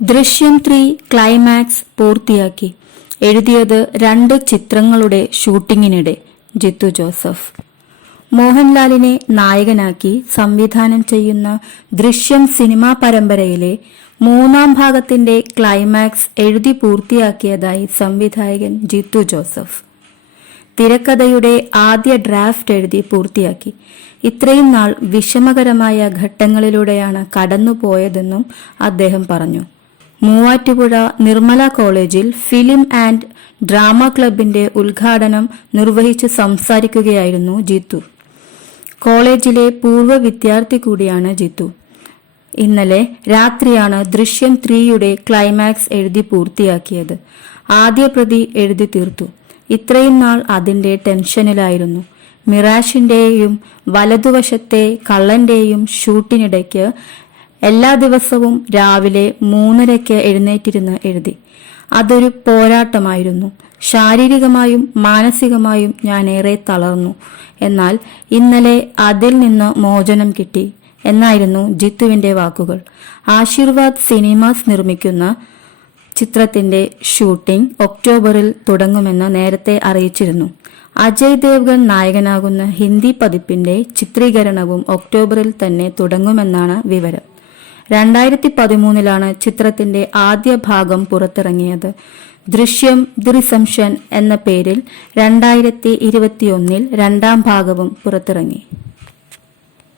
ദൃശ്യം 3 ക്ലൈമാക്സ് പൂർത്തിയാക്കി. എഴുതിയത് 2 ചിത്രങ്ങളുടെ ഷൂട്ടിങ്ങിനിടെ ജിത്തു ജോസഫ്. മോഹൻലാലിനെ നായകനാക്കി സംവിധാനം ചെയ്യുന്ന ദൃശ്യം സിനിമാ പരമ്പരയിലെ 3-ാം ഭാഗത്തിന്റെ ക്ലൈമാക്സ് എഴുതി പൂർത്തിയാക്കിയതായി സംവിധായകൻ ജിത്തു ജോസഫ്. തിരക്കഥയുടെ ആദ്യ ഡ്രാഫ്റ്റ് എഴുതി പൂർത്തിയാക്കി. ഇത്രയും നാൾ വിഷമകരമായ ഘട്ടങ്ങളിലൂടെയാണ് കടന്നുപോയതെന്നും അദ്ദേഹം പറഞ്ഞു. മൂവാറ്റുപുഴ നിർമ്മല കോളേജിൽ ഫിലിം ആൻഡ് ഡ്രാമ ക്ലബിന്റെ ഉദ്ഘാടനം നിർവഹിച്ച് സംസാരിക്കുകയായിരുന്നു ജിത്തു. കോളേജിലെ പൂർവ്വ വിദ്യാർത്ഥി കൂടിയാണ് ജിത്തു. ഇന്നലെ രാത്രിയാണ് ദൃശ്യം 3യുടെ ക്ലൈമാക്സ് എഴുതി പൂർത്തിയാക്കിയത്. ആദ്യ പ്രതി എഴുതി തീർത്തു. ഇത്രയും നാൾ അതിന്റെ ടെൻഷനിലായിരുന്നു. മിറാഷിന്റെയും വലതുവശത്തെ കള്ളന്റെയും ഷൂട്ടിനിടയ്ക്ക് എല്ലാ ദിവസവും രാവിലെ 3:30 എഴുന്നേറ്റിരുന്ന് എഴുതി. അതൊരു പോരാട്ടമായിരുന്നു. ശാരീരികമായും മാനസികമായും ഞാൻ ഏറെ തളർന്നു. എന്നാൽ ഇന്നലെ അതിൽ നിന്ന് മോചനം കിട്ടി എന്നായിരുന്നു ജിത്തുവിന്റെ വാക്കുകൾ. ആശീർവാദ് സിനിമാസ് നിർമ്മിക്കുന്ന ചിത്രത്തിന്റെ ഷൂട്ടിംഗ് ഒക്ടോബറിൽ തുടങ്ങുമെന്ന് നേരത്തെ അറിയിച്ചിരുന്നു. അജയ് ദേവ്ഗൺ നായകനാകുന്ന ഹിന്ദി പതിപ്പിന്റെ ചിത്രീകരണവും ഒക്ടോബറിൽ തന്നെ തുടങ്ങുമെന്നാണ് വിവരം. 2013 ചിത്രത്തിന്റെ ആദ്യ ഭാഗം പുറത്തിറങ്ങിയത്. ദൃശ്യം ദി റിസംഷൻ എന്ന പേരിൽ 2021 2-ാം ഭാഗവും പുറത്തിറങ്ങി.